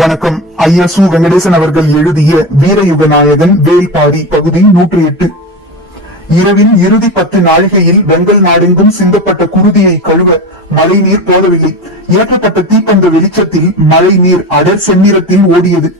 வணக்கம். ஐயா சு வெங்கடேசன் அவர்கள் எழுதிய வீரயுக நாயகன் வேல்பாரி பகுதி நூற்றி எட்டு. இரவின் இறுதி பத்து நாழிகையில் வெங்கல் நாடெங்கும் சிந்தப்பட்ட குருதியை கழுவ மழை நீர் போதவில்லை ஏற்றப்பட்ட தீப்பந்த வெளிச்சத்தில் மழை நீர் அடர் செந்நிறத்தில் ஓடியது.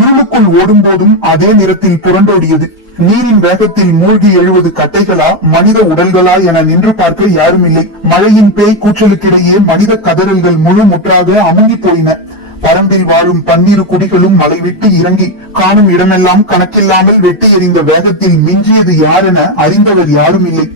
இருளுக்குள் ஓடும் போதும் அதே நிறத்தில் புரண்டோடியது. நீரின் வேகத்தில் மூழ்கி எழுவது கட்டைகளா மனித உடல்களா என நின்று பார்க்க யாரும் இல்லை மழையின் பேய் கூச்சலுக்கிடையே மனித கதறல்கள் முழு முற்றாக அமுங்கி போயின. பரம்பில் வாழும் பன்னிரு குடிகளும் மலை விட்டு இறங்கி காணும் இடமெல்லாம் கணக்கில்லாமல் வெட்டி எறிந்த வேகத்தில் மிஞ்சியது யாரென அறிந்தவர் யாரும் இல்லை.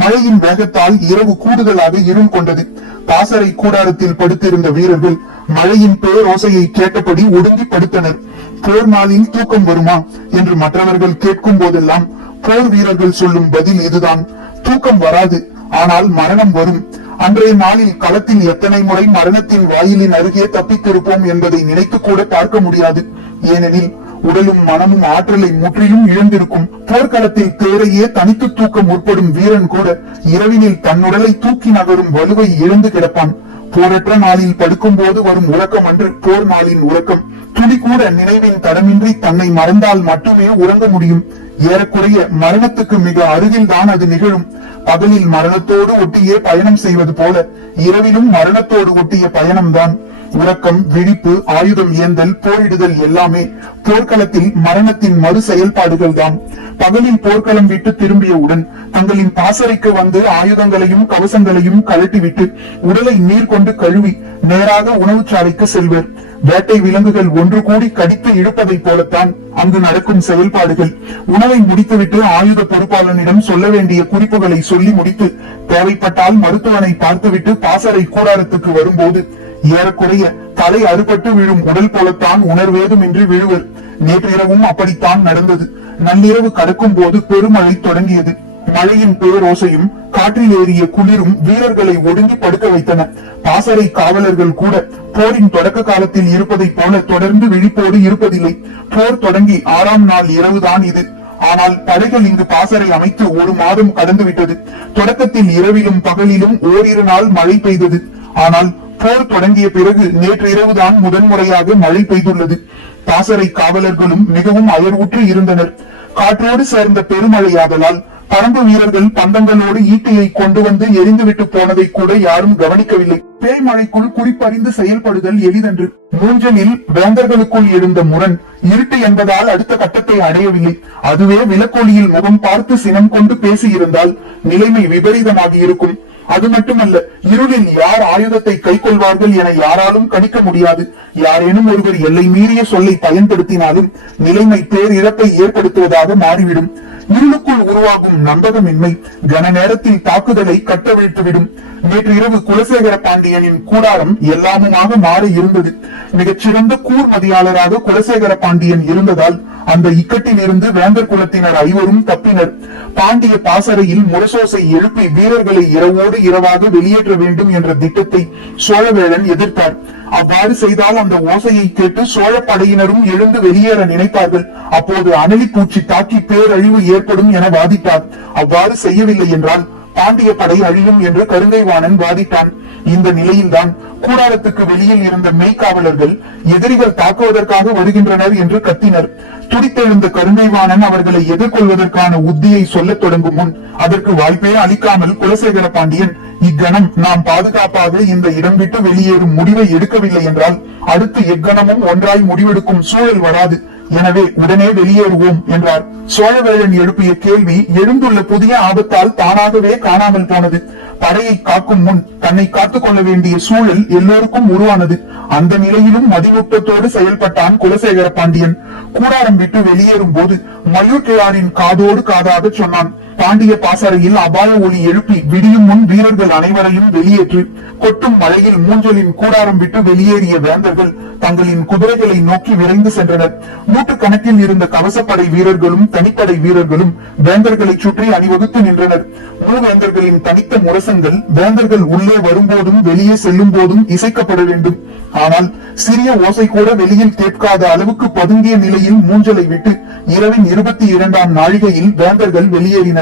மழையின் வேகத்தால் இரவு கூடுதலாக இருள் கொண்டது. பாசறை கூடாரத்தில் படுத்திருந்த வீரர்கள் மழையின் பேரோசையை கேட்டபடி ஒடுங்கி படுத்தனர். போர் நாளில் தூக்கம் வருமா என்று மற்றவர்கள் கேட்கும் போதெல்லாம் போர் வீரர்கள் சொல்லும் பதில் இதுதான். தூக்கம் வராது ஆனால் மரணம் வரும். அன்றைய நாளில் களத்தில் எத்தனை முறை மரணத்தின் வாயிலின் அருகே தப்பித்திருப்போம் என்பதை நினைத்து கூட பார்க்க முடியாது. ஏனெனில் உடலும் மனமும் ஆற்றலை முற்றிலும் இழந்திருக்கும். போர்க்களத்தில் தேரையே தனித்து தூக்க முற்படும் வீரன் கூட இரவினில் தன்னுடலை தூக்கி நகரும் வலுவை இழந்து கிடப்பான். போரற்ற நாளில் படுக்கும் போது வரும் உறக்கம் அன்று போர் நாளின் உறக்கம். துளி கூட நினைவின் தடமின்றி தன்னை மறந்தால் மட்டுமே உறங்க முடியும். ஏறக்குறைய மரணத்துக்கு மிக அருகில் தான் அது நிகழும். பகலில் மரணத்தோடு ஒட்டியே பயணம் செய்வது போல இரவிலும் மரணத்தோடு ஒட்டிய பயணம்தான். உறக்கம் விழிப்பு ஆயுதம் ஏந்தல் போரிடுதல் எல்லாமே போர்க்களத்தில் மரணத்தின் மறு செயல்பாடுகள் தான் பகலில் போர்க்களம் விட்டு திரும்பியவுடன் தங்களின் பாசறைக்கு வந்து ஆயுதங்களையும் கவசங்களையும் கழட்டிவிட்டு உடலை நீர் கொண்டு கழுவி நேராக உணவுச்சாலைக்கு செல்வர். வேட்டை விலங்குகள் ஒன்று கூடி கடித்து இழுப்பதை போலத்தான் அங்கு நடக்கும் செயல்பாடுகள். உணவை முடித்துவிட்டு ஆயுத பொறுப்பாளனிடம் சொல்ல வேண்டிய குறிப்புகளை சொல்லி முடித்து தேவைப்பட்டால் மருத்துவனை பார்த்துவிட்டு பாசறை கூடாரத்துக்கு வரும்போது ஏறக்குறைய தலை அறுபட்டு விழும் உடல் போலத்தான் உணர்வேதுமின்றி விழுவர். நேற்றிரவும் அப்படித்தான் நடந்தது. நள்ளிரவு கடக்கும் போது பெருமழை தொடங்கியது. மழையின் பேரோசையும் காற்றில் ஏறிய குளிரும் வீரர்களை ஒடுங்கி படுக்க வைத்தன. பாசறை காவலர்கள் கூட போரின் தொடக்க காலத்தில் இருப்பதைப் போல தொடர்ந்து விழிப்போடு இருப்பதில்லை. போர் தொடங்கி ஆறாம் நாள் இரவுதான் இது. ஆனால் படைகள் இங்கு பாசறை அமைத்து ஒரு மாதம் கடந்துவிட்டது. தொடக்கத்தில் இரவிலும் பகலிலும் ஓரிரு நாள் மழை பெய்தது. ஆனால் போர் தொடங்கிய பிறகு நேற்று இரவுதான் முதன்முறையாக மழை பெய்துள்ளது. பாசறை காவலர்களும் மிகவும் அயர்வுற்று இருந்தனர். காற்றோடு சேர்ந்த பெருமழையாதலால் பரம்பு வீரர்கள் பந்தங்களோடு ஈட்டியை கொண்டு வந்து எரிந்துவிட்டு போனதை கூட யாரும் கவனிக்கவில்லை. பேய் மழைக்குள் குறிப்பறிந்து செயல்படுதல் எளிதன்று. மூஞ்சலில் வேந்தர்களுக்குள் எழுந்த முரண் இருட்டு என்பதால் அடுத்த கட்டத்தை அடையவில்லை. அதுவே விலக்கொலியில் முகம் பார்த்து சினம் கொண்டு பேசியிருந்தால் நிலைமை விபரீதமாகி இருக்கும் அது மட்டுமல்ல இருளில் யார் ஆயுதத்தை கை கொள்வார்கள் என யாராலும் கணிக்க முடியாது. யாரேனும் ஒருவர் எல்லை மீறிய சொல்லை பயன்படுத்தினாலும் நிலைமை பேரிழப்பை ஏற்படுத்துவதாக மாறிவிடும். இருளுக்குள் உருவாகும் நம்பகமின்மை கன நேரத்தில் தாக்குதலை கட்டவிழ்த்துவிடும். நேற்று இரவு குலசேகர பாண்டியனின் கூடாரம் எல்லாமுமாக மாறி இருந்தது. மிகச்சிறந்த கூர்மதியாளராக குலசேகர பாண்டியன் இருந்ததால் அந்த இக்கட்டில் இருந்து வேந்தர் குலத்தினர் ஐவரும் தப்பினர். பாண்டிய பாசறையில் முரசோசை எழுப்பி வீரர்களை இரவோடு இரவாக வெளியேற்ற வேண்டும் என்ற திட்டத்தை சோழவேளன் எதிர்த்தார். அவ்வாறு செய்தால் அந்த ஓசையை கேட்டு சோழ படையினரும் எழுந்து வெளியேற நினைப்பார்கள் அப்போது அனலி பூச்சி தாக்கி பேரழிவு ஏற்படும் என வாதிட்டார். அவ்வாறு செய்யவில்லை என்றால் பாண்டிய படை அழியும் என்று கருங்கைவாணன் வாதிட்டான். இந்த நிலையில்தான் கூடாரத்துக்கு வெளியில் இருந்த மெய்காவலர்கள் எதிரிகள் தாக்குவதற்காக வருகின்றனர் என்று கத்தினர். துடித்தெழுந்த கருணைவாணன் அவர்களை எதிர்கொள்வதற்கான உத்தியை சொல்லத் தொடங்கும் முன் அதற்கு வாய்ப்பே அளிக்காமல் குலசேகர பாண்டியன் இக்கணம் நாம் பாதுகாப்பாக இந்த இடம் விட்டு வெளியேறும் முடிவை எடுக்கவில்லை என்றால் அடுத்து எக்கணமும் ஒன்றாய் முடிவெடுக்கும் சூழல் வராது. எனவே உடனே வெளியேறுவோம் என்றார். சோழவேளன் எழுப்பிய கேள்வி எழுந்துள்ள புதிய ஆபத்தால் தானாகவே காணாமல் போனது. படையை காக்கும் முன் தன்னை காத்துக் கொள்ள வேண்டிய சூழல் எல்லோருக்கும் உருவானது. அந்த நிலையிலும் மதிமுட்டத்தோடு செயல்பட்டான் குலசேகர பாண்டியன் கூடாரம் விட்டு வெளியேறும் போது மயூர்கிழாரின் காதோடு காதாக சொன்னான். பாண்டிய பாசறையில் அபாய ஒளி எழுப்பி விடியும் முன் வீரர்கள் அனைவரையும் வெளியேற்று கொட்டும் மழையில் மூஞ்சலின் கூடாரம் விட்டு வெளியேறிய வேந்தர்கள் தங்களின் குதிரைகளை நோக்கி விரைந்து சென்றனர். நூற்றுக்கணக்கில் இருந்த கவசப்படை வீரர்களும் தனிப்படை வீரர்களும் வேந்தர்களை சுற்றி அணிவகுத்து நின்றனர். மூவேந்தர்களின் தனித்த முரசங்கள் வேந்தர்கள் உள்ளே வரும்போதும் வெளியே செல்லும் போதும் இசைக்கப்பட வேண்டும். ஆனால் சிறிய ஓசை கூட வெளியில் கேட்காத அளவுக்கு பதுங்கிய நிலையில் மூஞ்சலை விட்டு இரவின் இருபத்தி இரண்டாம் நாழிகையில் வேந்தர்கள் வெளியேறினர்.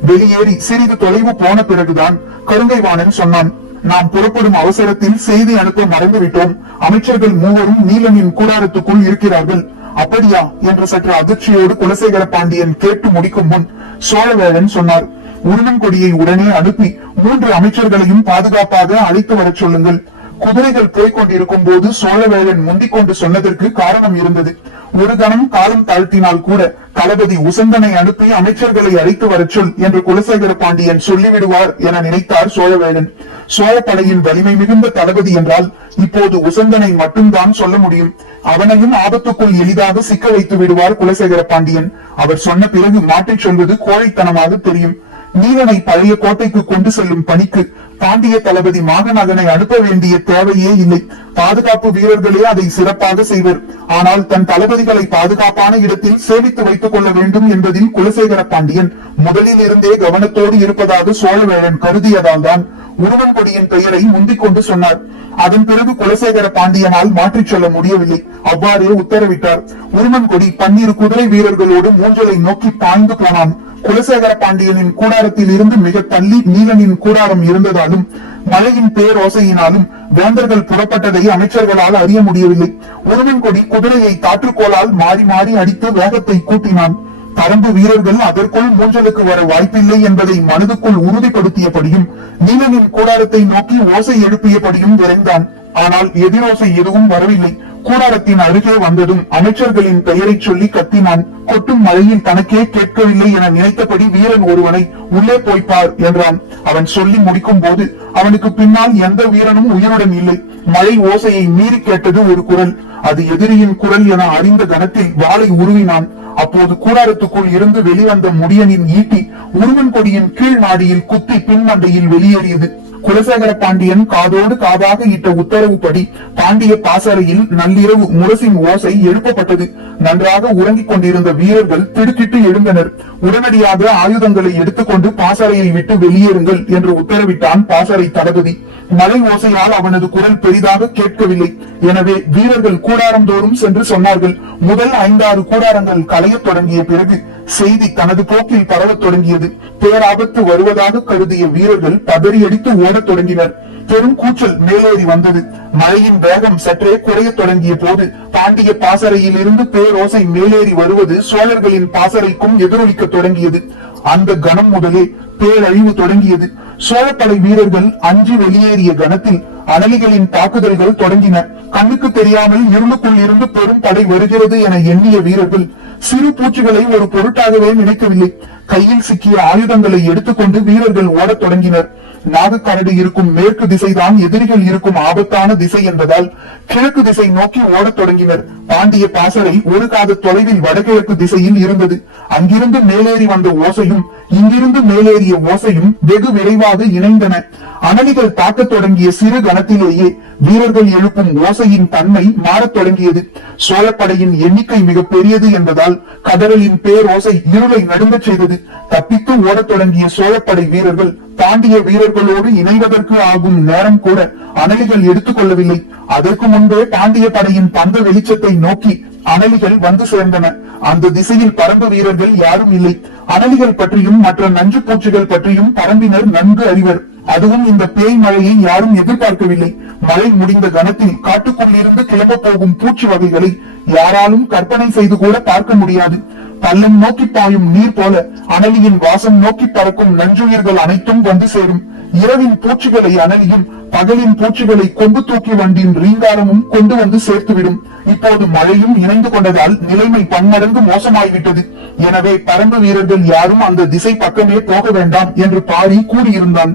வெளியேறி சிறிது தொலைவு போன பிறகுதான் கருங்கைவாணன் சொன்னான் நாம் புறப்படும் அவசரத்தில் செய்தி அனுப்ப மறந்துவிட்டோம். அமைச்சர்கள் மூவரும் நீலனின் கூடாரத்துக்குள் இருக்கிறார்கள். அப்படியா? என்று சற்று அதிர்ச்சியோடு குலசேகர பாண்டியன் கேட்டு முடிக்கும் முன் சோழவேளன் சொன்னார் உருவன்கொடியை உடனே அனுப்பி மூன்று அமைச்சர்களையும் பாதுகாப்பாக அழைத்து வரச் சொல்லுங்கள். குதிரைகள் போய்க் கொண்டிருக்கும் போது சோழவேளன் முந்திக் கொண்டு சொன்னதற்கு காரணம் இருந்தது. ஒரு கணம் காலம் தாழ்த்தினால் கூட தளபதி உசந்தனை அனுப்பி அமைச்சர்களை அழைத்து வரச் சொல் என்று குலசேகர பாண்டியன் சொல்லிவிடுவார் என நினைத்தார் சோழவேளன் சோழ படையின் வலிமை மிகுந்த தளபதி என்றால் இப்போது உசந்தனை மட்டும்தான் சொல்ல முடியும். அவனையும் ஆபத்துக்குள் எளிதாக சிக்க வைத்து விடுவார் குலசேகர பாண்டியன். அவர் சொன்ன பிறகு மாற்றிச் சொல்வது கோழைத்தனமாக தெரியும். நீலனை பழைய கோட்டைக்கு கொண்டு செல்லும் பணிக்கு பாண்டிய தளபதி மாகநகனை அனுப்ப வேண்டிய தேவையே இல்லை. பாதுகாப்பு வீரர்களே அதை சிறப்பாக செய்வர். ஆனால் தன் தளபதிகளை பாதுகாப்பான இடத்தில் சேமித்து வைத்துக் கொள்ள வேண்டும் என்பதில் குலசேகர பாண்டியன் முதலில் இருந்தே கவனத்தோடு இருப்பதாக சோழவேளன் கருதியதால் தான் உருவன்கொடியின் பெயரை முந்திக் கொண்டு சொன்னார். அதன் பிறகு குலசேகர பாண்டியனால் மாற்றிச் சொல்ல முடியவில்லை. அவ்வாறே உத்தரவிட்டார். உருமன்கொடி பன்னிரு குதிரை வீரர்களோடு மூஞ்சலை நோக்கி பாய்ந்து போனான். குலசேகர பாண்டியனின் கூடாரத்தில் இருந்து மிக தள்ளி நீலனின் கூடாரம் இருந்ததாலும் மழையின் பேரோசையினாலும் வேந்தர்கள் புறப்பட்டதை அமைச்சர்களால் அறிய முடியவில்லை. உருவன்கொடி குதிரையை காற்றுக்கோளால் மாறி மாறி அடித்து வேகத்தை கூட்டினான். பரம்பு வீரர்கள் அதற்குள் மூஞ்சலுக்கு வர வாய்ப்பில்லை என்பதை மனதுக்குள் உறுதிப்படுத்தியபடியும் நீலனின் கூடாரத்தை நோக்கி ஓசை எழுப்பியபடியும் விரைந்தான். ஆனால் எதிரோசை எதுவும் வரவில்லை. கூடாரத்தின் அருகே வந்ததும் அமைச்சர்களின் பெயரை சொல்லி கத்தினான். கொட்டும் மழையில் தனக்கே கேட்கவில்லை என நினைத்தபடி வீரன் ஒருவனை உள்ளே போய் பார் என்றான். அவன் சொல்லி முடிக்கும் போது அவனுக்கு பின்னால் எந்த வீரனும் உயிருடன் இல்லை. மழை ஓசையை மீறி கேட்டது ஒரு குரல். அது எதிரியின் குரல் என அறிந்த கணத்தில் வாளை உருவினான். அப்போது கூடாரத்துக்குள் இருந்து வெளிவந்த முடியனின் ஈட்டி உருவன் கொடியின் கீழ் நாடியில் குத்தி பின்மண்டையில் வெளியேறியது. குலசேகர பாண்டியன் காதோடு காதாக இட்ட உத்தரவுப்படி பாண்டிய பாசறையில் நள்ளிரவு முரசின் ஓசை எழுப்பப்பட்டது. நன்றாக உறங்கிக் கொண்டிருந்த வீரர்கள் திடுக்கிட்டு எழுந்தனர். உடனடியாக ஆயுதங்களை எடுத்துக்கொண்டு பாசறையை விட்டு வெளியேறுங்கள் என்று உத்தரவிட்டான் பாசறை தளபதி. மலை ஓசையால் அவனது குரல் பெரிதாக கேட்கவில்லை. எனவே வீரர்கள் கூடாரம் தோறும் சென்று சொன்னார்கள். முதல் ஐந்தாறு கூடாரங்கள் களையத் தொடங்கிய பிறகு செய்தி தனது போக்கில் பரவத் தொடங்கியது. பேராபத்து வருவதாக கருதிய வீரர்கள் பதறியடித்து ஓடத் தொடங்கினர். பெரும் கூச்சல் மேலேறி வந்தது. மழையின் வேகம் சற்றே குறைய தொடங்கிய போது பாண்டிய பாசறையில் இருந்து பேரோசை மேலேறி வருவது சோழர்களின் பாசறைக்கும் எதிரொலிக்க தொடங்கியது. அந்த கணம் முதலே பேரழிவு தொடங்கியது. சோழப்படை வீரர்கள் அஞ்சு வெளியேறிய கணத்தில் அனலிகளின் தாக்குதல்கள் தொடங்கின. கண்ணுக்கு தெரியாமல் இருளுக்குள் இருந்து பெரும் படை வருகிறது என எண்ணிய வீரர்கள் சிறு பூச்சிகளை ஒரு பொருட்டாகவே நினைக்கவில்லை. கையில் சிக்கிய ஆயுதங்களை எடுத்துக்கொண்டு வீரர்கள் ஓடத் தொடங்கினர். நாகக்கரடு இருக்கும் மேற்கு திசைதான் எதிரிகள் இருக்கும் ஆபத்தான திசை என்பதால் கிழக்கு திசை நோக்கி ஓடத் தொடங்கினர். பாண்டிய பாசறை ஒரு காத தொலைவில் வடகிழக்கு திசையில் இருந்தது. அங்கிருந்து மேலேறி வந்த ஓசையும் இங்கிருந்து மேலேறிய ஓசையும் வெகு விரைவாக இணைந்தன. அனலிகள் தாக்கத் தொடங்கிய சிறு கணத்திலேயே வீரர்கள் எழுப்பும் ஓசையின் தன்மை மாறத் தொடங்கியது. சோழப்படையின் எண்ணிக்கை மிக பெரியது என்பதால் கதறலின் பேரோசை இருளை நடுங்கச் செய்தது. தப்பித்து ஓடத் தொடங்கிய சோழப்படை வீரர்கள் பாண்டிய வீரர்களோடு இணைவதற்கு ஆகும் நேரம் கூட அனலிகள் எடுத்துக்கொள்ளவில்லை அதற்கு முன்பே பாண்டிய படையின் பந்த வெளிச்சத்தை நோக்கி அனலிகள் வந்து சேர்ந்தன. அந்த திசையில் பரம்பு வீரர்கள் யாரும் இல்லை. அனலிகள் பற்றியும் மற்ற நஞ்சு பூச்சிகள் பற்றியும் பரம்பினர் நன்கு அறிவர். அதுவும் இந்த பேய் மழையை யாரும் எதிர்பார்க்கவில்லை. மழை முடிந்த கணத்தில் காட்டுக்குள்ளிருந்து கிளப்ப கிளம்ப போகும் பூச்சி வகைகளை யாராலும் கற்பனை செய்து கூட பார்க்க முடியாது. பள்ளம் நோக்கி பாயும் நீர் போல அனலியின் வாசம் நோக்கி பறக்கும் நஞ்சுயிர்கள் அனைத்தும் வந்து சேரும். இரவின் பூச்சிகளை அனலியும் பகலின் பூச்சிகளை கொம்பு தூக்கி வண்டியின் ரீங்காரமும் கொண்டு வந்து சேர்த்துவிடும். இப்போது மழையும் இணைந்து கொண்டதால் நிலைமை பன்மடங்கு மோசமாய்விட்டது. எனவே பரம்பு வீரர்கள் யாரும் அந்த திசை பக்கமே போக வேண்டாம் என்று பாரி கூறியிருந்தான்.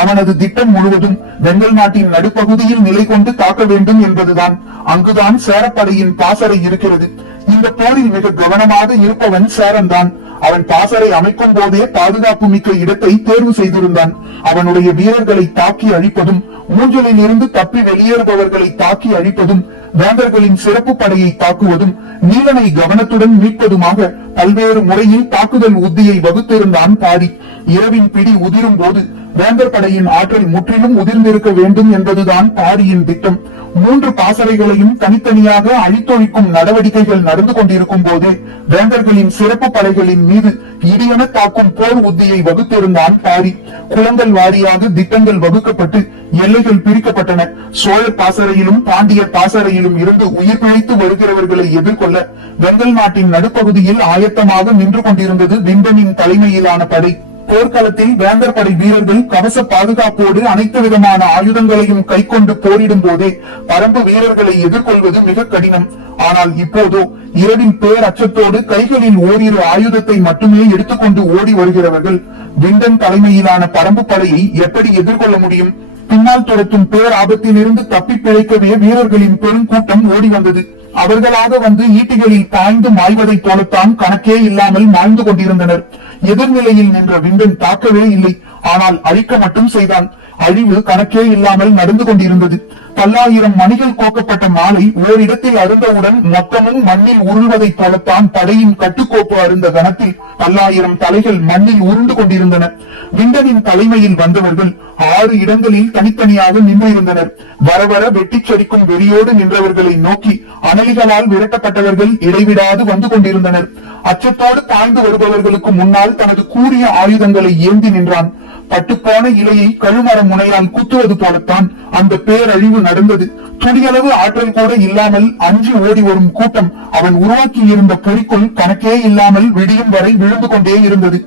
அவனது திட்டம் முழுவதும் வெங்கல் நாட்டின் நடுப்பகுதியில் நிலை கொண்டு தாக்க வேண்டும் என்பதுதான். அங்குதான் சேரப்படையின் பாசறை இருக்கிறது. இந்த போரில் மிக கவனமாக இருப்பவன் சேரன்தான். அவன் பாசறை அமைக்கும் போதே பாதுகாப்பு மிக்க இடத்தை தேர்வு செய்திருந்தான். அவனுடைய வீரர்களை தாக்கி அழிப்பதும் ஊஞ்சலில் இருந்து தப்பி வெளியேறுபவர்களை தாக்கி அழிப்பதும் வேந்தர்களின் சிறப்பு படையை தாக்குவதும் நீலனை கவனத்துடன் மீட்பதுமாக பல்வேறு முறையில் தாக்குதல் உத்தியை வகுத்திருந்தான் பாரி இரவின் பிடி உதிரும் போது வேந்தர் படையின் ஆற்றல் முற்றிலும் உதிர்ந்திருக்க வேண்டும் என்பதுதான் பாரியின் திட்டம். மூன்று பாசறைகளையும் தனித்தனியாக அழித்தொழிக்கும் நடவடிக்கைகள் நடந்து கொண்டிருக்கும் போது வேந்தர்களின் சிறப்பு படைகளின் மீது இடியென தாக்கும் போர் உத்தியை வகுத்திருந்தான் பாரி. குளங்கள் வாரியாக திட்டங்கள் வகுக்கப்பட்டு எல்லைகள் பிரிக்கப்பட்டன. சோழர் பாசறையிலும் பாண்டியர் பாசறையிலும் இருந்து உயிர் பிழைத்து வருகிறவர்களை எதிர்கொள்ள வெங்கல் நாட்டின் நடுப்பகுதியில் ஆயத்தமாக நின்று கொண்டிருந்தது விண்டனின் தலைமையிலான படை. போர்க்களத்தில் வேந்தர் படை வீரர்கள் கவச பாதுகாப்போடு அனைத்து விதமான ஆயுதங்களையும் கைக்கொண்டு போரிடும் போதே பரம்பு வீரர்களை எதிர்கொள்வது மிக கடினம். ஆனால் இப்போதோ இரவின் பேர் அச்சத்தோடு கைகளில் ஓரிரு ஆயுதத்தை மட்டுமே எடுத்துக்கொண்டு ஓடி வருகிறவர்கள் விண்டன் தலைமையிலான பரம்பு படையை எப்படி எதிர்கொள்ள முடியும்? பின்னால் துரத்தும் பேர் ஆபத்திலிருந்து தப்பி பிழைக்கவே வீரர்களின் பெரும் கூட்டம் ஓடி வந்தது. அவர்களாக வந்து ஈட்டிகளில் பாய்ந்து மாய்வதைப் போலத்தான் கணக்கே இல்லாமல் மாய்ந்து கொண்டிருந்தனர். எதிர்நிலையில் நின்ற விண்டன் தாக்கவே இல்லை. ஆனால் அழிக்க மட்டும் செய்தான். அழிவு கணக்கே இல்லாமல் நடந்து கொண்டிருந்தது. பல்லாயிரம் மணிகள் கோக்கப்பட்ட மாலை ஓரிடத்தில் அருந்தவுடன் மொத்தமும் மண்ணில் உருள்வதைப் போலத்தான் படையின் கட்டுக்கோப்பு அருந்த கணத்தில் பல்லாயிரம் தலைகள் மண்ணில் உருண்டு கொண்டிருந்தன. விண்டனின் தலைமையில் வந்தவர்கள் ஆறு இடங்களில் தனித்தனியாக நின்றிருந்தனர். வர வர வெட்டிச் செடிக்கும் வெறியோடு நின்றவர்களை நோக்கி அனலிகளால் விரட்டப்பட்டவர்கள் இடைவிடாது வந்து கொண்டிருந்தனர். அச்சத்தோடு தாழ்ந்து வருபவர்களுக்கு முன்னால் தனது கூறிய ஆயுதங்களை ஏந்தி நின்றான். பட்டுப்போன இலையை கழுமர முனையால் குத்துவது போலத்தான் அந்த பேரழிவு நடந்தது. துளியளவு ஆற்றல் கூட இல்லாமல் அஞ்சு ஓடி வரும் கூட்டம் அவன் உருவாக்கி இருந்த பொறிக்குள் கணக்கே இல்லாமல் விடியும் வரை விழுந்து கொண்டே இருந்தது.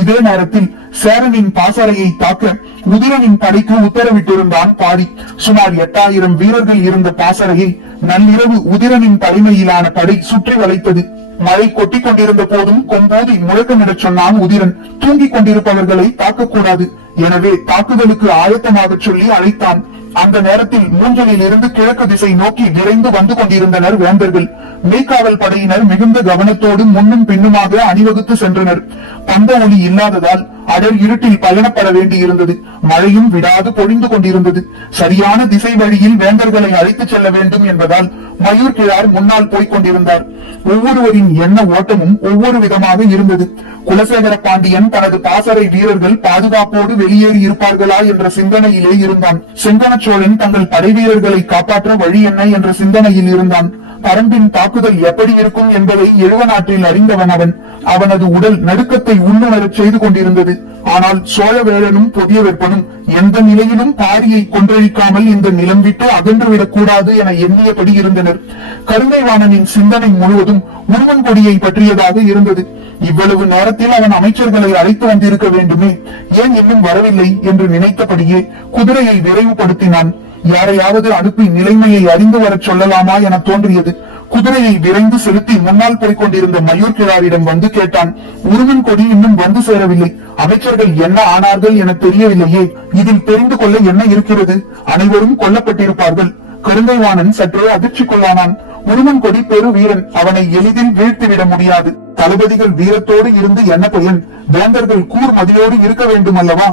இதே நேரத்தில் சேரனின் பாசறையை தாக்க உதிரனின் படைக்கு உத்தரவிட்டிருந்தான் பாரி. சுமார் எட்டாயிரம் வீரர்கள் இருந்த பாசறையை நள்ளிரவு உதிரனின் தலைமையிலான படை சுற்றி வளைத்தது. மழை கொட்டிக் கொண்டிருந்த போதும் கொம்போதி முழக்கமிடச் சொன்னான் உதிரன். தூங்கிக் கொண்டிருப்பவர்களை தாக்கக்கூடாது. எனவே தாக்குதலுக்கு ஆயத்தமாக சொல்லி அழைத்தான். அந்த நேரத்தில் மூஞ்சலில் இருந்து கிழக்கு திசை நோக்கி விரைந்து வந்து கொண்டிருந்தனர் வேந்தர்கள். மெய்காவல் படையினர் மிகுந்த கவனத்தோடு முன்னும் பின்னுமாக அணிவகுத்து சென்றனர். பந்த ஒளி இல்லாததால் அடர் இருட்டில் பயணப்பட வேண்டியிருந்தது. மழையும் விடாது பொழிந்து கொண்டிருந்தது. சரியான திசை வழியில் வேந்தர்களை அழைத்துச் செல்ல வேண்டும் என்பதால் மயூர் கிழார் முன்னால் போய்க் கொண்டிருந்தார். ஒவ்வொருவரின் எண்ண ஓட்டமும் ஒவ்வொரு விதமாக இருந்தது. குலசேகர பாண்டியன் தனது பாசறை வீரர்கள் பாதுகாப்போடு வெளியேறி இருப்பார்களா என்ற சிந்தனையிலே இருந்தான். செங்கன சோழன் தங்கள் படை வீரர்களை காப்பாற்ற வழி என்ன என்ற சிந்தனையில் இருந்தான். பரம்பின் தாக்குதல் எப்படி இருக்கும் என்பதை எழுவ நாட்டில் அறிந்தவன் அவன். அவனது உடல் நடுக்கத்தை உள்ளுணரச் செய்து கொண்டிருந்தது. ஆனால் சோழவேளனும் புதிய வெப்பனும் எந்த நிலையிலும் பாரியை கொன்றழிக்காமல் இந்த நிலம் விட்டு அகன்றுவிடக் கூடாது என எண்ணியபடி இருந்தனர். கருணைவாணனின் சிந்தனை முழுவதும் உருவன் கொடியை பற்றியதாக இருந்தது. இவ்வளவு நேரத்தில் அவன் அமைச்சர்களை அழைத்து வந்திருக்க வேண்டுமே? ஏன் இன்னும் வரவில்லை என்று நினைத்தபடியே குதிரையை விரைவுபடுத்தினான். யாரையாவது அனுப்பி நிலைமையை அறிந்து வரச் சொல்லலாமா என தோன்றியது. குதிரையை விரைந்து செலுத்தி முன்னால் போய்க் கொண்டிருந்த மயூர் கிழாரிடம் வந்து கேட்டான் உருவன் கொடி இன்னும் வந்து சேரவில்லை. அமைச்சர்கள் என்ன ஆனார்கள் என தெரியவில்லையே. இதில் தெரிந்து கொள்ள என்ன இருக்கிறது? அனைவரும் கொல்லப்பட்டிருப்பார்கள். கருங்கைவாணன் சற்றே அதிர்ச்சிக்குள்ளானான் உருவன் கொடி பெரு வீரன். அவனை எளிதில் வீழ்த்திவிட முடியாது. தளபதிகள் வீரத்தோடு இருந்து என்ன பயன்? வேந்தர்கள் கூர் மதியோடு இருக்க வேண்டும் அல்லவா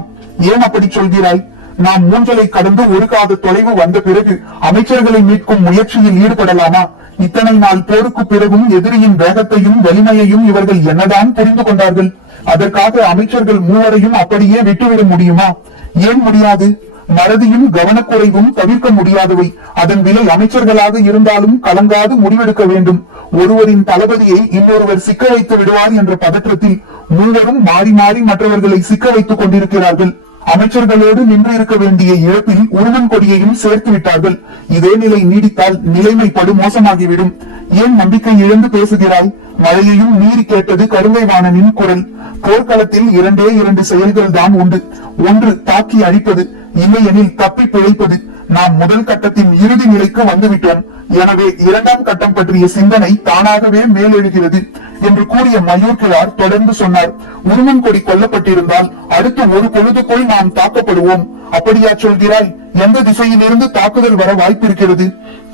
ஏன் அப்படி சொல்கிறாய்? நாம் மூஞ்சலை கடந்து ஒரு காத தொலைவு வந்த பிறகு அமைச்சர்களை மீட்கும் முயற்சியில் ஈடுபடலாமா? இத்தனை நாள் போருக்கு பிறகும் எதிரியின் வேகத்தையும் வலிமையையும் இவர்கள் என்னதான் புரிந்து கொண்டார்கள்? அதற்காக அமைச்சர்கள் மூவரையும் அப்படியே விட்டுவிட முடியுமா? ஏன் முடியாது? மறதியும் கவனக்குறைவும் தவிர்க்க முடியாதவை. அதன் விலை அமைச்சர்களாக இருந்தாலும் கலங்காது முடிவெடுக்க வேண்டும். ஒருவரின் தளபதியை இன்னொருவர் சிக்க வைத்து விடுவார் என்ற பதற்றத்தில் மூவரும் மாறி மாறி மற்றவர்களை சிக்க வைத்துக் கொண்டிருக்கிறார்கள். அமைச்சர்களோடு நின்று இருக்க வேண்டிய இழப்பில் உருவன் கொடியையும் சேர்த்து விட்டார்கள். இதே நிலை நீடித்தால் நிலைமை படு மோசமாகிவிடும். ஏன் நம்பிக்கை இழந்து பேசுகிறாய்? மழையையும் மீறி கேட்டது கருங்கைவாணனின் குரல். போர்க்களத்தில் இரண்டே இரண்டு செயல்கள் தான் உண்டு. ஒன்று தாக்கி அழிப்பது இல்லையெனில் தப்பி பிழைப்பது நாம் முதல் கட்டத்தின் இறுதி நிலைக்கு வந்துவிட்டோம். எனவே இரண்டாம் கட்டம் பற்றிய சிந்தனை தானாகவே மேலெழுகிறது என்று கூறிய மயூர் கிழார் தொடர்ந்து சொன்னார். உருவன் கொடி கொல்லப்பட்டிருந்தால் அடுத்து ஒரு பொழுதுக்குள் நாம் தாக்கப்படுவோம். அப்படியா சொல்கிறாய்? எந்த திசையிலிருந்து தாக்குதல் வர வாய்ப்பு இருக்கிறது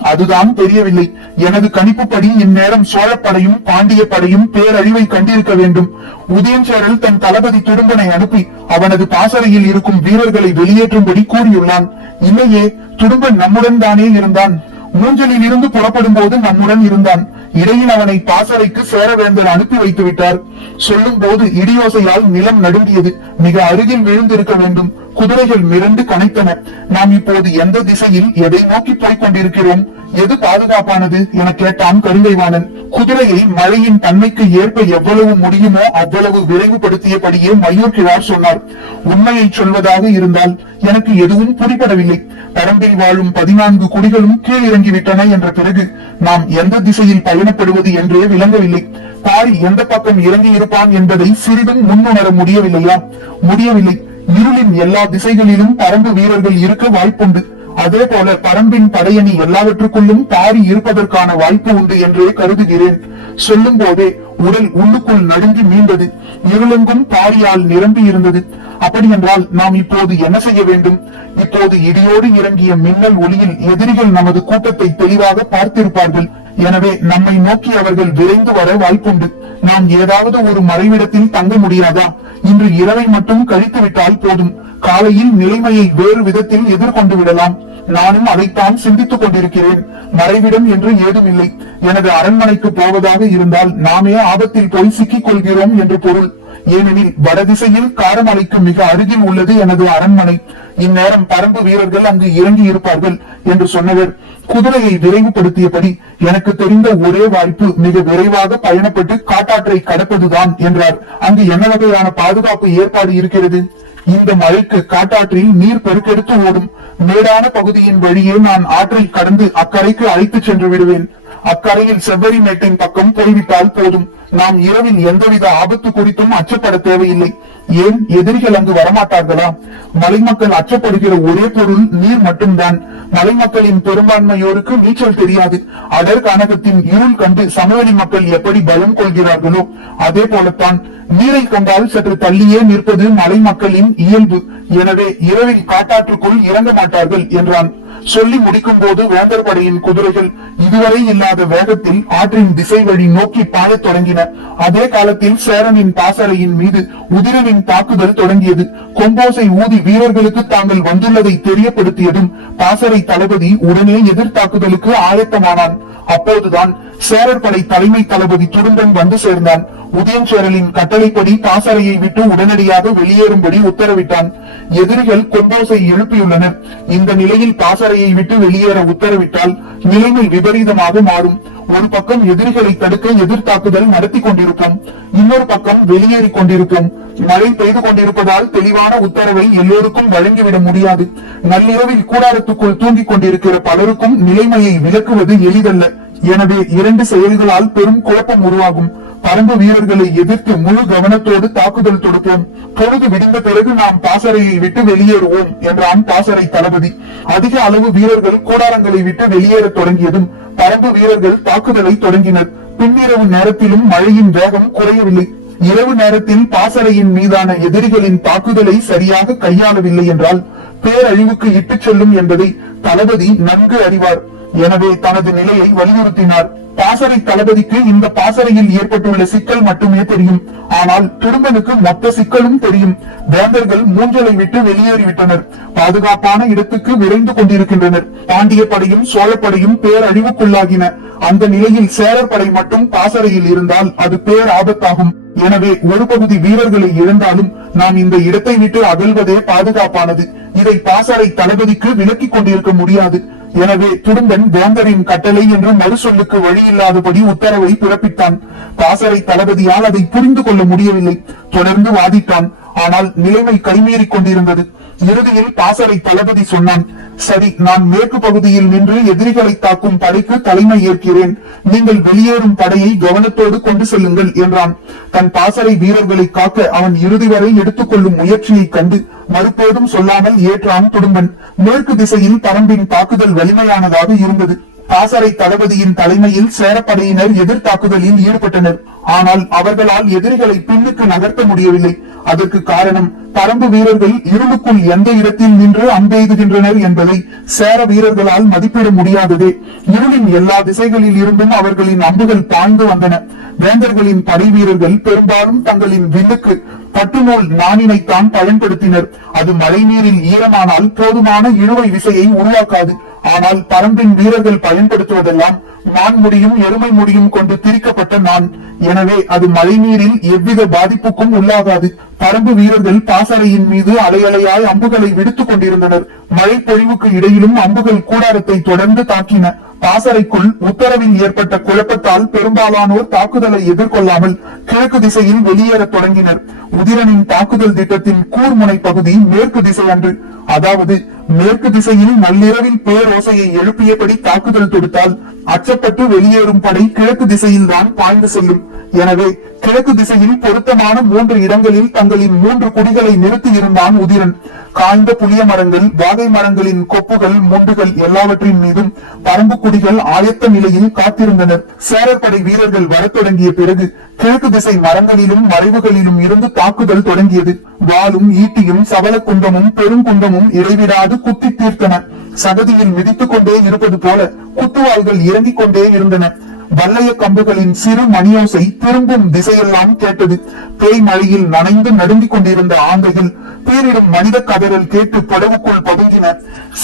அதுதான் தெரியவில்லை. எனது கணிப்புப்படி இந்நேரம் சோழப்படையும் பாண்டிய படையும் பேரழிவை கண்டிருக்க வேண்டும். உதயஞ்சேரல் தன் தளபதி துடும்பனை அனுப்பி அவனது பாசறையில் இருக்கும் வீரர்களை வெளியேற்றும்படி கூறியுள்ளான். இல்லையே துடும்பன் நம்முடன் தானே இருந்தான். மூஞ்சலில் இருந்து புறப்படும் போது நம்முடன் இருந்தான். இடையில் அவனை பாசறைக்கு சேரவேந்தர் அனுப்பி வைத்து விட்டார். சொல்லும் போது இடியோசையால் நிலம் நடுங்கியது. மிக அருகில் விழுந்திருக்க வேண்டும். குதிரைகள் மிரண்டு கனைத்தன. நாம் இப்போது எந்த திசையில் எதை நோக்கி போய்கொண்டிருக்கிறோம் எது பாதுகாப்பானது என கேட்டான் கருங்கைவாணன் குதிரையை மழையின் தன்மைக்கு ஏற்ப எவ்வளவு முடியுமோ அவ்வளவு விரைவுபடுத்தியபடியே மயூர் கிழார் சொன்னார். உண்மையை சொல்வதாக இருந்தால் எனக்கு எதுவும் புரிபடவில்லை பரம்பில் வாழும் பதினான்கு குடிகளும் கீழிறங்கிவிட்டன என்ற பிறகு நாம் எந்த திசையில் பயணப்படுவது என்றே விளங்கவில்லை. பாரி எந்த பக்கம் இறங்கி இருப்பான் என்பதை சிறிதும் முன்னுணர முடியவில்லையா? முடியவில்லை. இருளின் எல்லா திசைகளிலும் பரம்பு வீரர்கள் இருக்க வாய்ப்புண்டு. அதே போல பரம்பின் படையணி எல்லாவற்றுக்குள்ளும் பாரி இருப்பதற்கான வாய்ப்பு உண்டு என்றே கருதுகிறேன். சொல்லும் போதே உடல் உள்ளுக்குள் நடுங்கி மீண்டது இருளெங்கும் பாரியால் நிரம்பி இருந்தது. அப்படியென்றால் நாம் இப்போது என்ன செய்ய வேண்டும்? இப்போது இடியோடு இறங்கிய மின்னல் ஒளியில் எதிரிகள் நமது கூட்டத்தை தெளிவாக பார்த்திருப்பார்கள். எனவே நம்மை நோக்கி அவர்கள் விரைந்து வர வாய்ப்புண்டு. நாம் ஏதாவது ஒரு மறைவிடத்தில் தங்க முடியாதா? இன்று இரவை மட்டும் கழித்து விட்டால் போதும். காலையில் நிலைமையை வேறு விதத்தில் எதிர்கொண்டு விடலாம். நானும் அதைத்தான் சிந்தித்துக் கொண்டிருக்கிறேன். மறைவிடம் என்று ஏதும் இல்லை. எனது அரண்மனைக்கு போவதாக இருந்தால் நாமே ஆபத்தில் போய் சிக்கிக் கொள்கிறோம் என்று பொருள். ஏனெனில் வடதிசையில் காரமலைக்கு மிக அருகில் உள்ளது எனது அரண்மனை. இந்நேரம் பரம்பு வீரர்கள் அங்கு இறங்கி இருப்பார்கள் என்று சொன்னவர். குதிரையை விரைவுபடுத்தியபடி எனக்கு தெரிந்த ஒரே வாய்ப்பு மிக விரைவாக பயணப்பட்டு காட்டாற்றை கடப்பதுதான் என்றார். அங்கு என்ன வகையான பாதுகாப்பு ஏற்பாடு இருக்கிறது? இந்த மழைக்கு காட்டாற்றில் நீர் பெருக்கெடுத்து ஓடும். மேடான பகுதியின் வழியே நான் ஆற்றை கடந்து அக்கறைக்கு அழைத்துச் சென்று விடுவேன். அக்கரையில் செவ்வரி மேட்டின் பக்கம் போய்விட்டால் போதும். நாம் இரவில் எந்தவித ஆபத்து குறித்தும் அச்சப்பட தேவையில்லை. ஏன்? எதிரிகள் அங்கு வரமாட்டார்களா? மலைமக்கள் அச்சப்படுகிற ஒரே பொருள் நீர் மட்டும்தான். மலைமக்களின் பெரும்பான்மையோருக்கு நீச்சல் தெரியாது. அடர் கனகத்தின் இருள் கண்டு சமவெளி மக்கள் எப்படி பலம் கொள்கிறார்களோ அதே போலத்தான் நீரை கண்டால் சற்று தள்ளியே நிற்பது மலை மக்களின் இயல்பு. எனவே இரவில் காட்டாற்றுக்குள் இறங்க மாட்டார்கள் என்றான். சொல்லி முடிக்கும் போது வேந்தர் படையின் குதிரைகள் இதுவரை இல்லாத வேகத்தில் ஆற்றின் திசை வழி நோக்கி பாயத் தொடங்கின. அதே காலத்தில் சேரனின் பாசறையின் மீது உதிரனின் தாக்குதல் தொடங்கியது. கொம்போசை ஊதி வீரர்களுக்கு தாங்கள் வந்துள்ளதை தெரியப்படுத்தியதும் பாசறை தளபதி உடனே எதிர்த்தாக்குதலுக்கு ஆயத்தமானான். அப்போதுதான் சேரர் படை தலைமை தளபதி துரும்பன் வந்து சேர்ந்தான். உதயஞ்சேரலின் கட்டளைப்படி பாசறையை விட்டு உடனடியாக வெளியேறும்படி உத்தரவிட்டான். எதிரிகள் கொம்போசை எழுப்பியுள்ளனர். இந்த நிலையில் பாசறை பாசறையை விட்டு வெளியேற உத்தரவிட்டால் நிலைமை விபரீதமாக மாறும். ஒரு பக்கம் எதிரிகளை தடுக்க எதிர்த்தாக்குதல் நடத்தி கொண்டிருப்போம் இன்னொரு பக்கம் வெளியேறி கொண்டிருப்போம் மழை பெய்து கொண்டிருப்பதால் தெளிவான உத்தரவை எல்லோருக்கும் வழங்கிவிட முடியாது. நள்ளிரவில் கூடாரத்துக்குள் தூங்கிக் கொண்டிருக்கிற பலருக்கும் நிலைமையை விளக்குவது எளிதல்ல. எனவே இரண்டு செயல்களால் பெரும் குழப்பம் உருவாகும். பரம்பு வீரர்களை எதிர்த்து முழு கவனத்தோடு தாக்குதல் தொடுப்போம். பொழுது விடிந்த பிறகு நாம் பாசறையை விட்டு வெளியேறுவோம் என்றான் பாசறை தளபதி. அதிக அளவு வீரர்கள் கூடாரங்களை விட்டு வெளியேற தொடங்கியதும் பரம்பு வீரர்கள் தாக்குதலை தொடங்கினர். பின்னிரவு நேரத்திலும் மழையின் வேகம் குறையவில்லை. இரவு நேரத்தில் பாசறையின் மீதான எதிரிகளின் தாக்குதலை சரியாக கையாளவில்லை என்றால் பேரழிவுக்கு இட்டுச் செல்லும் என்பதை தளபதி நன்கு அறிவார். எனவே தனது நிலையை வலியுறுத்தினார். பாசறை தளபதிக்கு இந்த பாசறையில் ஏற்பட்டுள்ள சிக்கல் மட்டுமே தெரியும். ஆனால் துரும்பனுக்கு மொத்த சிக்கலும் தெரியும். வேந்தர்கள் மூஞ்சலை விட்டு வெளியேறிவிட்டனர். பாதுகாப்பான இடத்துக்கு விரைந்து கொண்டிருக்கின்றனர். பாண்டிய படையும் சோழப்படையும் பேரழிவுக்குள்ளாகின. அந்த நிலையில் சேரர் படை மட்டும் பாசறையில் இருந்தால் அது பேர் ஆபத்தாகும். எனவே ஒரு பகுதி வீரர்களை இழந்தாலும் நாம் இந்த இடத்தை விட்டு அகல்வதே பாதுகாப்பானது. இதை பாசறை தளபதிக்கு விலக்கிக் கொண்டிருக்க முடியாது. எனவே துடும்பன் வேந்தரின் கட்டளை என்ற மறுசொல்லுக்கு வழியில்லாதபடி உத்தரவை பிறப்பித்தான். பாசறை தளபதியால் அதை புரிந்து கொள்ள முடியவில்லை. தொடர்ந்து வாதிட்டான். ஆனால் நிலைமை கைமீறிக் கொண்டிருந்தது. இறுதியில் பாசறை தளபதி சொன்னான் சரி நான் மேற்கு பகுதியில் நின்று எதிரிகளை தாக்கும் படைக்கு தலைமை ஏற்கிறேன். நீங்கள் வெளியேறும் படையை கவனத்தோடு கொண்டு செல்லுங்கள் என்றான். தன் பாசறை வீரர்களை காக்க அவன் இறுதி வரை எடுத்துக்கொள்ளும் முயற்சியை கண்டு மறுபோதும் சொல்லாமல் ஏற்றான் துடும்பன் மேற்கு திசையில் பரம்பின் தாக்குதல் வலிமையானதாக இருந்தது. பாசறை தளபதியின் தலைமையில் சேரப்படையினர் எதிர் தாக்குதலில் ஈடுபட்டனர். ஆனால் அவர்களால் எதிரிகளை பின்னுக்கு நகர்த்த முடியவில்லை. அதற்கு காரணம் பரம்பு வீரர்கள் இருளுக்குள் எந்த இடத்தில் நின்று அம்பெய்துகின்றனர் என்பதை சேர வீரர்களால் மதிப்பிட முடியாதது. இருளின் எல்லா திசைகளில் இருந்தும் அவர்களின் அம்புகள் பாய்ந்து வந்தன. வேந்தர்களின் படை வீரர்கள் பெரும்பாலும் தங்களின் வில்லுக்கு பட்டுநூல் நாணினைத்தான் பயன்படுத்தினர். அது மழைநீரில் ஈரமானால் போதுமான இழுவை விசையை உருவாக்காது. ஆனால் பரம்பின் வீரர்கள் பயன்படுத்துவதெல்லாம் மான் முடியும் எருமை முடியும் கொண்டு திரிக்கப்பட்ட நான். எனவே அது மழைநீரில் எவ்வித பாதிப்புக்கும் உள்ளாகாது. பரம்பு வீரர்கள் பாசறையின் மீது அலையலையாய் அம்புகளை விடுத்துக் கொண்டிருந்தனர். மழை பொழிவுக்கு இடையிலும் அம்புகள் கூடாரத்தை தொடர்ந்து தாக்கின. பாசறைக்குள் உத்தரவில் ஏற்பட்ட குழப்பத்தால் பெரும்பாலானோர் தாக்குதலை எதிர்கொள்ளாமல் கிழக்கு திசையில் வெளியேறத் தொடங்கினர். உதிரனின் தாக்குதல் திட்டத்தின் கூர்முனை பகுதி மேற்கு திசை அன்று அதாவது மேற்கு திசையில் நள்ளிரவில் பேரோசையை எழுப்பியபடி தாக்குதல் தொடுத்தால் அச்சப்பட்டு வெளியேறும் படை கிழக்கு திசையில் தான் பாய்ந்து செல்லும். எனவே கிழக்கு திசையில் பொருத்தமான மூன்று இடங்களில் தங்களின் மூன்று குடிகளை நிறுத்தி இருந்தான் உதிரன். காய்ந்த புளிய மரங்கள் வாகை மரங்களின் கொப்புகள் முண்டுகள் எல்லாவற்றின் மீதும் பரம்பு குடிகள் ஆயத்த நிலையில் காத்திருந்தனர். சேரர் படை வீரர்கள் வரத் தொடங்கிய பிறகு கிழக்கு திசை மரங்களிலும் மறைவுகளிலும் இருந்து தாக்குதல் தொடங்கியது. வாளும் ஈட்டியும் சபல குண்டமும் பெருங்குண்டமும் இடைவிடாது குத்தி தீர்த்தன. சகதியில் மிதித்துக் கொண்டே இருப்பது போல குத்துவாள்கள் இறங்கிக் கொண்டே இருந்தன. வல்லைய கம்புகளின் சிறு மணியோசை திரும்பும் திசையெல்லாம் கேட்டது. பேய் மழையில் நனைந்து நடுங்கிக் கொண்டிருந்த ஆந்தைகள் பேரிடம் மனித கதறல் கேட்டு படவுக்குள் பதுங்கின.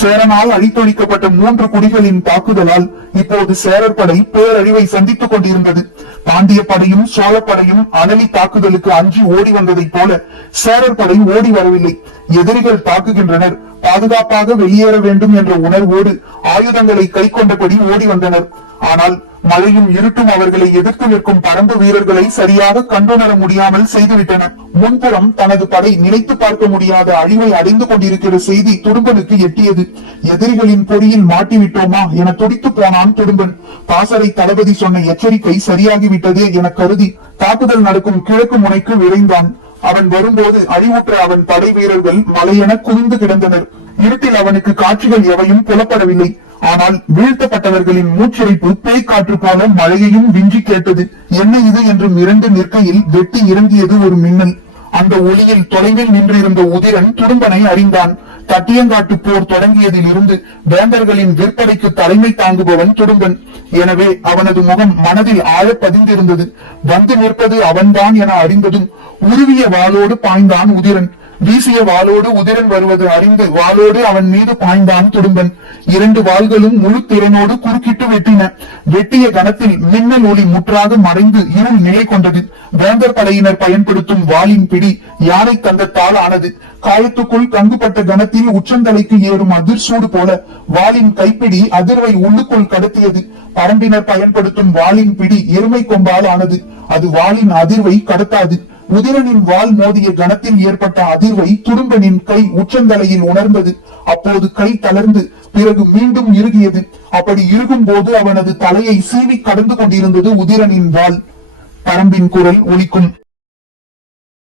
சேரனால் அழித்தொழிக்கப்பட்ட மூன்று குடிகளின் தாக்குதலால் இப்போது சேரர் படை பேரழிவை சந்தித்துக் கொண்டிருந்தது. பாண்டிய படையும் சோழ படையும் அனலி தாக்குதலுக்கு அஞ்சி ஓடி வந்ததைப் போல சேரர் படை ஓடி வரவில்லை. எதிரிகள் தாக்குகின்றனர். பாதுகாப்பாக வெளியேற வேண்டும் என்ற உணர்வோடு ஆயுதங்களை கை கொண்டபடி ஓடி வந்தனர். ஆனால் மழையும் இருட்டும் அவர்களை எதிர்த்து நிற்கும் பரம்பு வீரர்களை சரியாக கண்டுணர முடியாமல் செய்துவிட்டன. முன்புறம் தனது படை நினைத்து பார்க்க முடியாத அழிவை அடைந்து கொண்டிருக்கிற செய்தி துடும்பனுக்கு எட்டியது. எதிரிகளின் பொறியில் மாட்டிவிட்டோமா என துடித்து போனான் துடும்பன். பாசறை தளபதி சொன்ன எச்சரிக்கை சரியாகிவிட்டது என கருதி தாக்குதல் நடக்கும் கிழக்கு முனைக்கு விரைந்தான். அவன் வரும்போது அழிவுற்ற அவன் படை வீரர்கள் மலையென குவிந்து கிடந்தனர். இருட்டில் அவனுக்கு காட்சிகள் எவையும் புலப்படவில்லை. ஆனால் வீழ்த்தப்பட்டவர்களின் மூச்சிறைப்பு பேய்காற்று போல மழையையும் விஞ்சி கேட்டது. என்ன இது என்று மிரண்டு நிற்கையில் வெட்டி இறங்கியது ஒரு மின்னல். அந்த ஒளியில் தொலைவில் நின்றிருந்த உதிரன் துடும்பனை அறிந்தான். தட்டியங்காட்டு போர் தொடங்கியதில் இருந்து வேந்தர்களின் விற்பனைக்கு தலைமை தாங்குபவன் துடும்பன். எனவே அவனது முகம் மனதில் ஆழ பதிந்திருந்தது. வந்து நிற்பது அவன்தான் என அறிந்ததும் உருவிய வாளோடு பாய்ந்தான் உதிரன். வீசிய வாளோடு உதிரன் வருவது அறிந்து வாளோடு அவன் மீது பாய்ந்தான் துடும்பன். இரண்டு வாள்களும் முழு திறனோடு குறுக்கிட்டு வெட்டின. வெட்டிய கணத்தில் மின்னல் ஒளி முற்றாக மறைந்து இருள் நிலை கொண்டது. வேந்தர் படையினர் பயன்படுத்தும் வாளின் பிடி யானை தந்தத்தால் ஆனது. காயத்துக்குள் கங்குபட்ட கணத்தில் உச்சந்தலைக்கு ஏறும் அதிர்சூடு போல வாளின் கைப்பிடி அதிர்வை உள்ளுக்குள் கடத்தியது. பரம்பினர் பயன்படுத்தும் வாளின் பிடி எருமை கொம்பால் ஆனது. அது வாளின் அதிர்வை கடத்தாது. உதிரனின் வால் மோதிய கணத்தில் ஏற்பட்ட அதிர்வை துடும்பனின் கை உச்சந்தலையில் உணர்ந்தது. அப்போது கை தளர்ந்து பிறகு மீண்டும் இறுகியது. அப்படி இறுகும் போது அவனது தலையை சீவி கடந்து கொண்டிருந்தது உதிரனின் வாள் பரம்பின் குரல் ஒலிக்கும்.